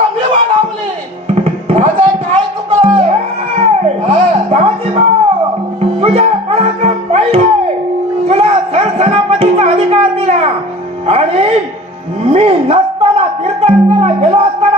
करायला लावली राजा काय चुकलं दाजीभाऊ, तुझ्या पराक्रम पाहिले. तुला सरसेनापतीचा अधिकार दिला. आणि मी नसताना तीर्थयात्रेला गेलो असताना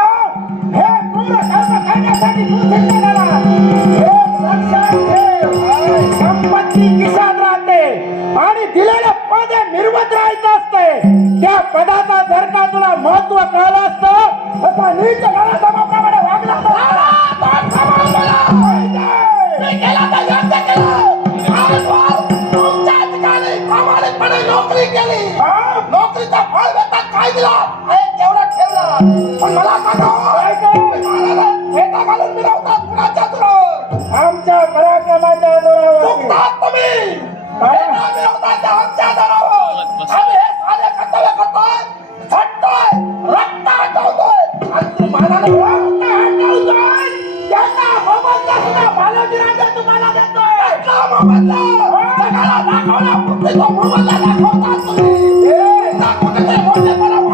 जगाला दाखवण्यापुरते तो मोबदला दाखवतात तुम्ही दाखवते ते म्हणून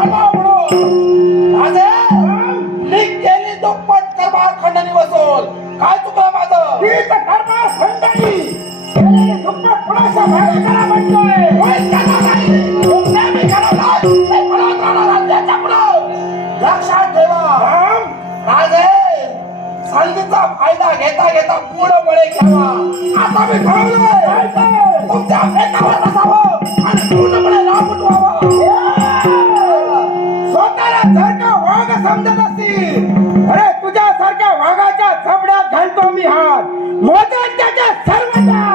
माझे केली दुप्पट करभार खंडणी वसूल काय चुकलं घेता घेता घेता पूर्णपणे घ्यावा. आता मी ठरवलंय तुमच्या पेटावर असावं आणि पूर्णपणे लाभ उठवावं स्वतःला जर का वाघ समजत असतील. अरे तुझ्यासारख्या वाघाच्या चपड्यात घालतो मी हात. मोजन त्याच्या सर्वच्या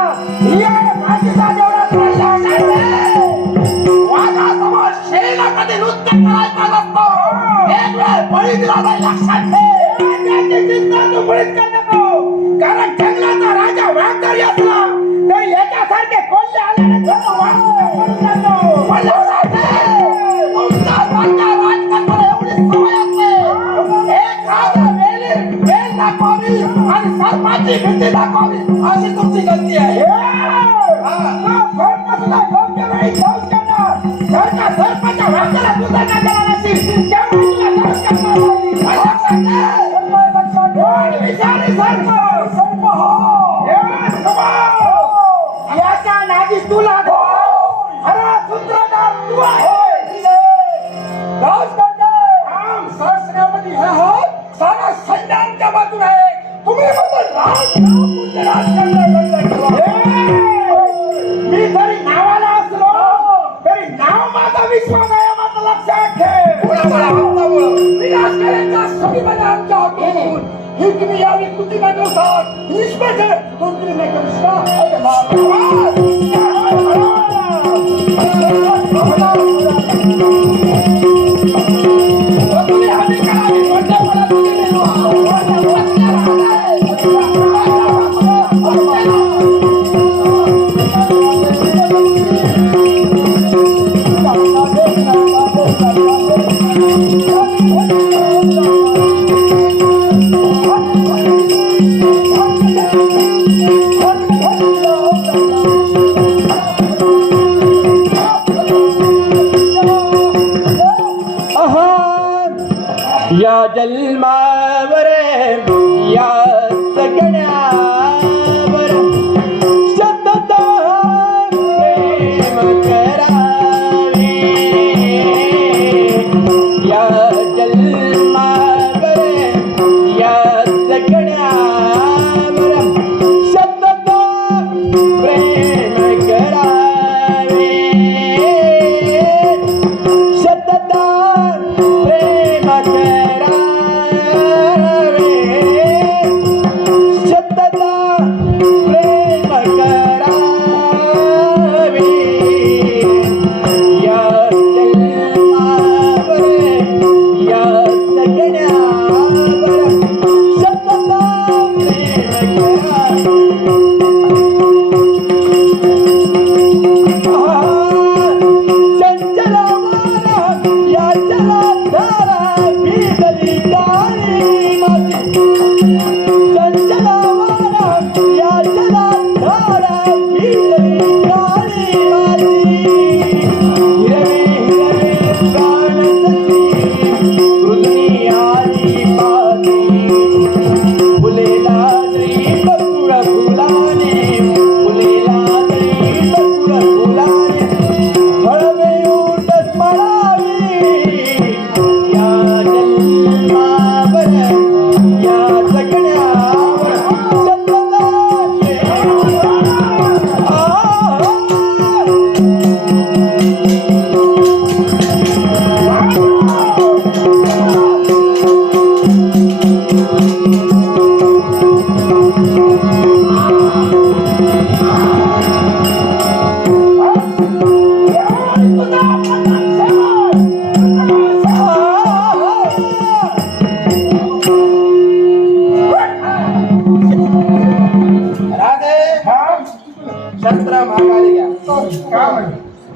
कधी नृत्य करायचं नसतं. एक वेळ बळी दिला लक्षात ठेव. त्याची चिंता तू मुळीच करू नको कारण जंगलाचा राजा वाघ जरी असला तरी याच्यासारखे कोल्हे आल्याने तो वाघ सुद्धा पळून जातो. मला वाटते, तुमच्यासारख्या राजकारणाला एवढी सवय असते. एक राजा वेली- दाखवावी आणि सर्पाची भीती दाखवावी अशी तुमची गलती आहे हा सर्प सुद्धा योग्य वेळी जाऊच करणार. जर का सर्पाच्या वाघाला जर का दिला नसशील, त्यामुळे तुला जाऊच करणार नाही. मला लक्षात ठेव. कोण विषारी सर्प? सर्प याच्या नादी तू लागो खरा सूत्रधार तू आहे राम सहस्रावधी हे आहात सारा सैन्यांच्या बाजूने आहे तुम्ही फक्त राज राम पुढचे राजकारण लक्षात ठेवा. मी जरी नावाला असलो तरी नाव माझा विश्वास आहे माझं लक्षात ठेव कोणामुळे आमच्यामुळं विनाशकार्यांच्या सभेमध्ये आमच्या हातून ही तुम्ही यावी कृतीमध्ये असतात निष्पेचे मंत्री नाही करू शकत. अरे बाप. तुम्ही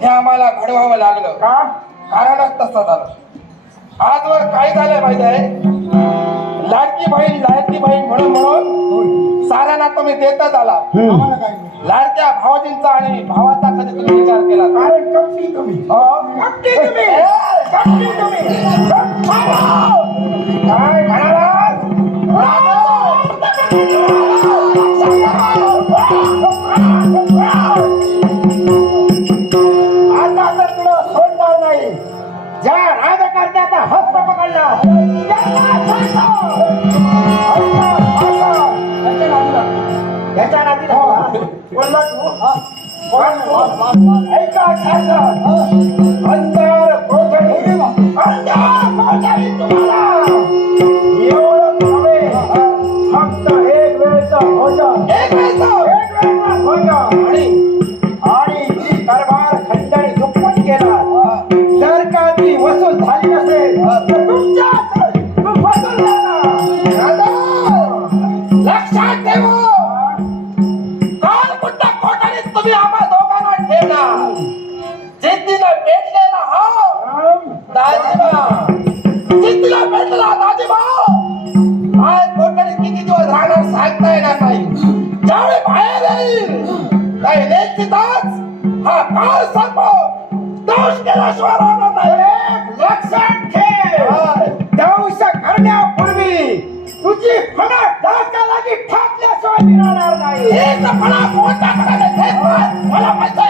हे आम्हाला घडवावं लागलं. का? कारणच तसं झालं आजवर काय झालंय माहिती आहे? लाडकी बहीण लाडकी बहीण म्हणून म्हणून साऱ्यांना तुम्ही देतच आला. लाडक्या भावाजींचा आणि भावाचा कधी तुम्ही विचार केला? का? कारण कपटी तुम्ही. हो? कपटी तुम्ही. ए! कपटी तुम्ही. काय म्हणालात? அஞ்சாறு அஞ்சாறு दोघांना ठेवला जिद्दीला पेटलेला हा दाजीबा. जिद्दीला पेटलेला दाजीबा. आज कोठारीत किती दिवस राहणार सांगता येणार नाही ज्यावेळी बाहेर येईल काही निश्चितच हा काळ सर्प दोष केल्याशिवाय राहणार नाही. लक्षात ठेव. हाय. दंश करण्यापूर्वी तुझी फणा फणस डाकालागी ठाकल्याशिवाय मिळणार नाही. एक फळा कोणत्या कडाने मला पैसा